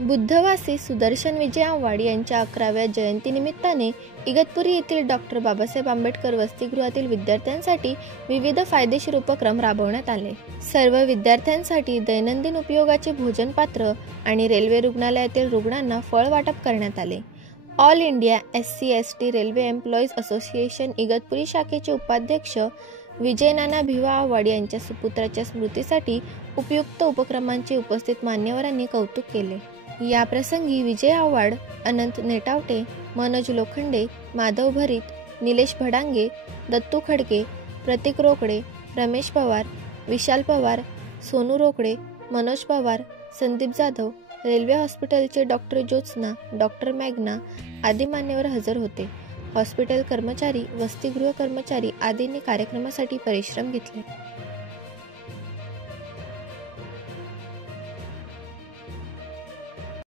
बुद्धवासी सुदर्शन विजय आव्हाड यांच्या 11व्या जयंतीनिमित्ताने इगतपुरी येथील डॉ. बाबासाहेब आंबेडकर वसतिगृहातील विद्यार्थ्यांसाठी विविध फायदेशीर उपक्रम राबवण्यात आले. सर्व विद्यार्थ्यांसाठी दैनंदिन उपयोगाचे भोजन पात्र आणि रेल्वे रुग्णालयातील रुग्णांना फळ वाटप करण्यात आले. All India SC/ST railway employees association Igatpuri शाखेचे उपाध्यक्ष विजय नाना भिवा आव्हाड यांच्या सुपुत्राच्या स्मृतीसाठी उपयुक्त उपक्रमांचे उपस्थित मान्यवरांनी कौतुक केले. याप्रसंगी विजय आव्हाड, अनंत नेटावटे, मनोज लोखंडे, माधव भरीत, निलेश भडांगे, दत्तू खडके, प्रतीक रोकडे, रमेश पवार, विशाल पवार, सोनू रोकडे, मनोज पवार, संदीप जाधव, रेल्वे हॉस्पिटलचे डॉ. ज्योत्स्ना, डॉ. मॅग्ना आदी मान्यवर हजर होते. हॉस्पिटल कर्मचारी, वसतिगृह कर्मचारी आदींनी कार्यक्रमासाठी परिश्रम घेतले.